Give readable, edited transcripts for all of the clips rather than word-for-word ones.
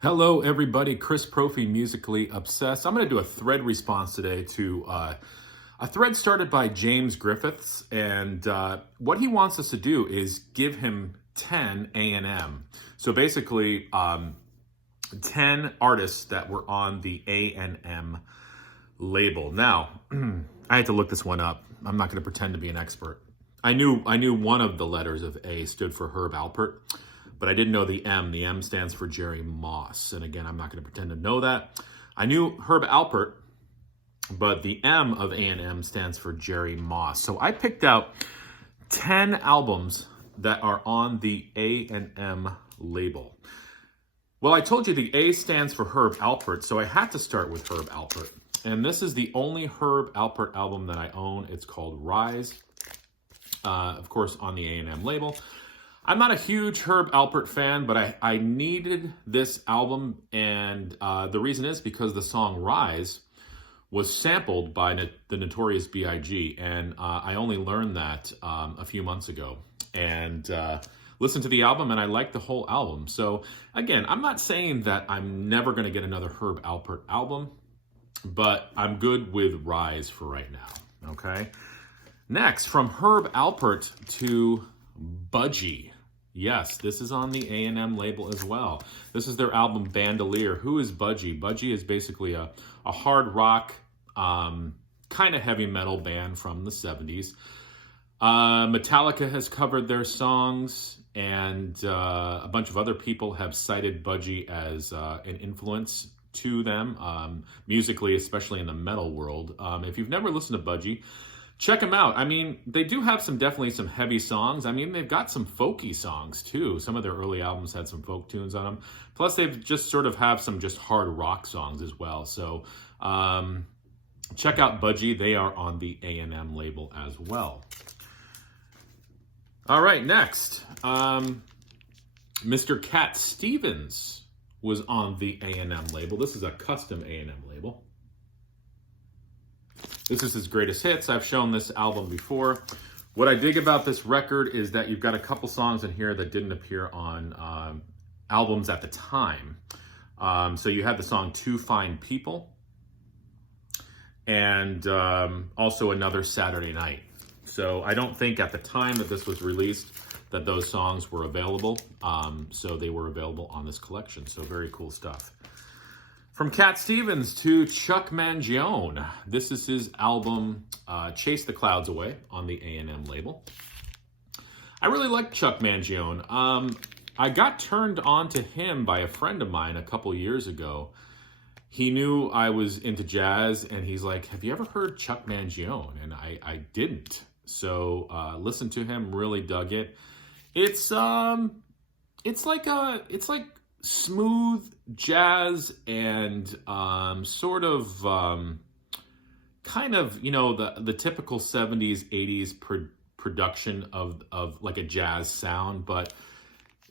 Hello, everybody. Chris Profi, Musically Obsessed. I'm going to do a thread response today to a thread started by James Griffiths. And what he wants us to do is give him 10 A&M. So basically, 10 artists that were on the A&M label. Now, I had to look this one up. I'm not going to pretend to be an expert. I knew one of the letters of A stood for Herb Alpert, but I didn't know the M. The M stands for Jerry Moss. And again, I'm not going to pretend to know that. I knew Herb Alpert, but the M of A&M stands for Jerry Moss. So I picked out 10 albums that are on the A&M label. Well, I told you the A stands for Herb Alpert, so I had to start with Herb Alpert. And this is the only Herb Alpert album that I own. It's called Rise, of course, on the A&M label. I'm not a huge Herb Alpert fan, but I needed this album, and the reason is because the song Rise was sampled by the Notorious B.I.G., and I only learned that a few months ago, and listened to the album, and I liked the whole album. So again, I'm not saying that I'm never going to get another Herb Alpert album, but I'm good with Rise for right now, okay? Next, from Herb Alpert to Budgie. Yes, this is on the A&M label as well. This is their album Bandolier. Who is Budgie? Budgie is basically a hard rock, kind of heavy metal band from the 70s. Metallica has covered their songs, and a bunch of other people have cited Budgie as an influence to them, musically, especially in the metal world. If you've never listened to Budgie, check them out. I mean, they do have definitely some heavy songs. I mean, they've got some folky songs too. Some of their early albums had some folk tunes on them. Plus, they've just sort of have some just hard rock songs as well. So check out Budgie. They are on the A&M label as well. All right, next. Mr. Cat Stevens was on the A&M label. This is a custom A&M label. This is his greatest hits. I've shown this album before. What I dig about this record is that you've got a couple songs in here that didn't appear on albums at the time. So you had the song Two Fine People, and also Another Saturday Night. So I don't think at the time that this was released that those songs were available. So they were available on this collection. So very cool stuff. From Cat Stevens to Chuck Mangione. This is his album, Chase the Clouds Away, on the A&M label. I really like Chuck Mangione. I got turned on to him by a friend of mine a couple years ago. He knew I was into jazz, and he's like, have you ever heard Chuck Mangione? And I didn't. So listened to him, really dug it. It's like smooth jazz and sort of kind of, you know, the typical 70s, 80s production of like a jazz sound, but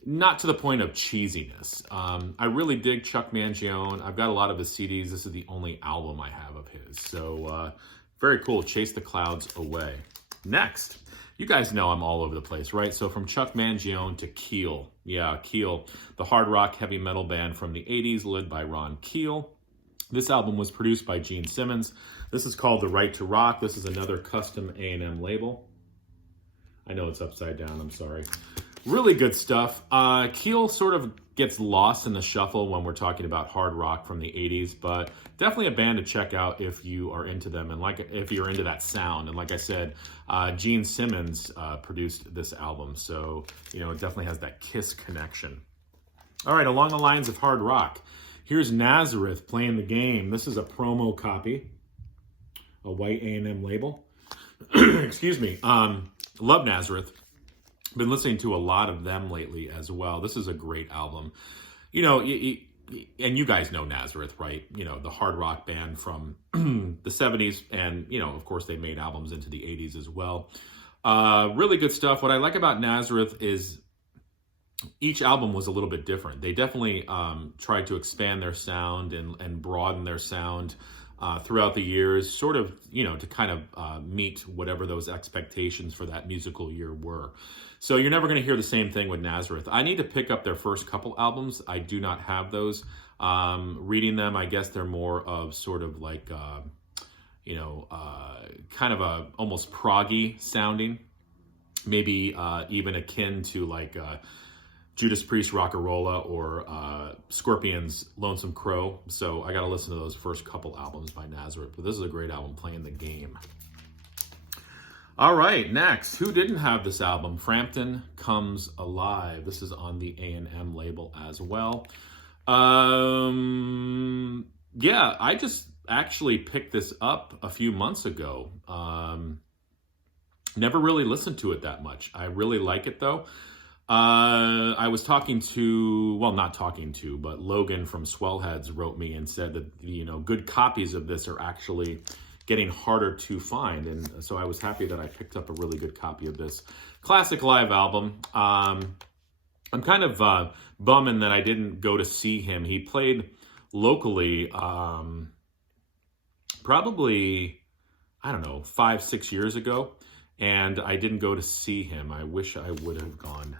not to the point of cheesiness. I really dig Chuck Mangione. I've got a lot of his CDs. This is the only album I have of his. So very cool. Chase the Clouds Away. Next. You guys know I'm all over the place, right? So from Chuck Mangione to Keel. Yeah, Keel, the hard rock heavy metal band from the 80s led by Ron Keel. This album was produced by Gene Simmons. This is called The Right to Rock. This is another custom A&M label. I know it's upside down, I'm sorry. Really good stuff. Keel sort of gets lost in the shuffle when we're talking about hard rock from the 80s, but definitely a band to check out if you are into them and like if you're into that sound. And like I said, Gene Simmons produced this album, so you know it definitely has that Kiss connection. All right, along the lines of hard rock, here's Nazareth playing the game. This is a promo copy, a white A&M label. Excuse me. Love Nazareth. Been listening to a lot of them lately as well. This is a great album. You know, and you guys know Nazareth, right? You know, the hard rock band from the 70s. And, you know, of course, they made albums into the 80s as well. Really good stuff. What I like about Nazareth is each album was a little bit different. They definitely tried to expand their sound and broaden their sound. throughout the years, sort of, to kind of meet whatever those expectations for that musical year were. So you're never going to hear the same thing with Nazareth. I need to pick up their first couple albums. I do not have those. Reading them, I guess they're more of sort of like, kind of a almost proggy sounding, maybe even akin to like Judas Priest Rock'n'Rolla or Scorpions Lonesome Crow. So I got to listen to those first couple albums by Nazareth. But this is a great album, Playing the Game. All right, next. Who didn't have this album? Frampton Comes Alive. This is on the A&M label as well. Yeah, I just actually picked this up a few months ago. Never really listened to it that much. I really like it though. I was talking to, well, not talking to, but Logan from Swellheads wrote me and said that, good copies of this are actually getting harder to find. And so I was happy that I picked up a really good copy of this classic live album. I'm kind of bumming that I didn't go to see him. He played locally probably, I don't know, 5-6 years ago. And I didn't go to see him. I wish I would have gone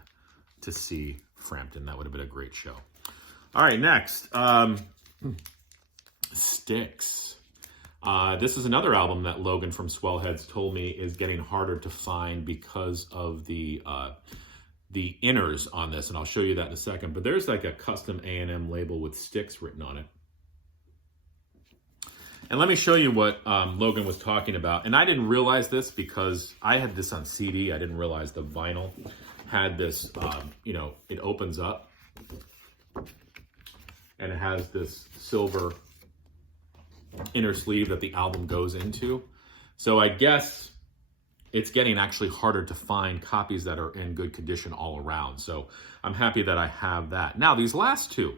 to see Frampton. That would have been a great show. All right, next. Styx. This is another album that Logan from Swellheads told me is getting harder to find because of the inners on this, and I'll show you that in a second. But there's like a custom A&M label with Styx written on it. And let me show you what Logan was talking about. And I didn't realize this because I had this on CD. I didn't realize the vinyl had this, it opens up and it has this silver inner sleeve that the album goes into. So I guess it's getting actually harder to find copies that are in good condition all around. So I'm happy that I have that. Now, these last two,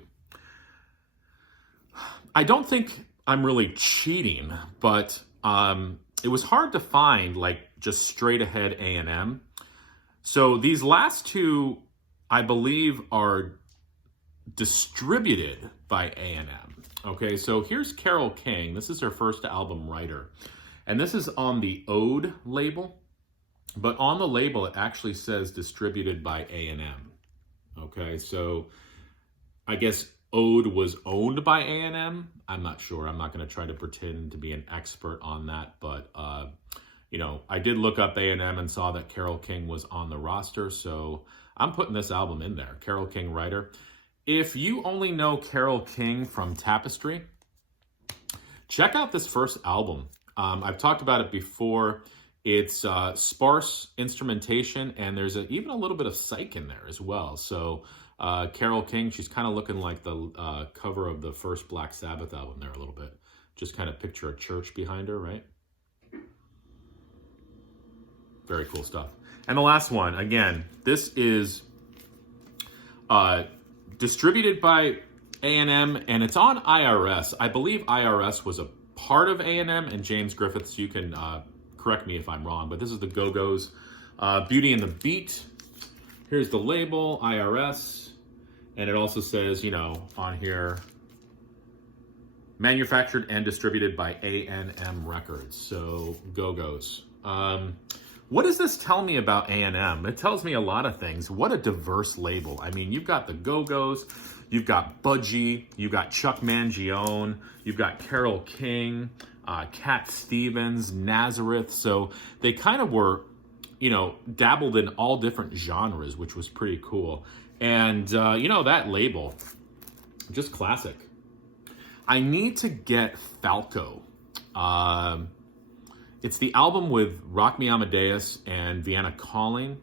I don't think I'm really cheating, but it was hard to find like just straight ahead A&M. So these last two, I believe, are distributed by A&M. Okay, so here's Carole King. This is her first album, Writer. And this is on the Ode label. But on the label, it actually says distributed by A&M. Okay, so I guess Ode was owned by A&M. I'm not sure. I'm not going to try to pretend to be an expert on that. But, I did look up A&M and saw that Carole King was on the roster. So I'm putting this album in there, Carole King, Writer. If you only know Carole King from Tapestry, check out this first album. I've talked about it before. It's sparse instrumentation, and there's even a little bit of psych in there as well. So Carole King, she's kind of looking like the cover of the first Black Sabbath album there a little bit. Just kind of picture a church behind her, right? Very cool stuff. And the last one, again, this is distributed by A&M, and it's on IRS. I believe IRS was a part of A&M, and James Griffiths, you can correct me if I'm wrong, but this is the Go-Go's Beauty and the Beat. Here's the label, IRS, and it also says, on here, manufactured and distributed by A&M Records. So Go-Go's. What does this tell me about A&M? It tells me a lot of things. What a diverse label. I mean, you've got the Go-Go's, you've got Budgie, you've got Chuck Mangione, you've got Carole King, Cat Stevens, Nazareth. So they kind of were, dabbled in all different genres, which was pretty cool. And, that label, just classic. I need to get Falco. It's the album with Rock Me Amadeus and Vienna Calling.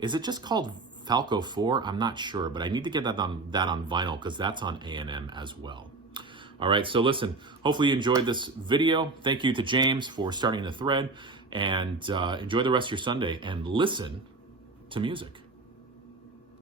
Is it just called Falco 4? I'm not sure, but I need to get that on vinyl because that's on A&M as well. All right, so listen, hopefully you enjoyed this video. Thank you to James for starting the thread, and enjoy the rest of your Sunday and listen to music.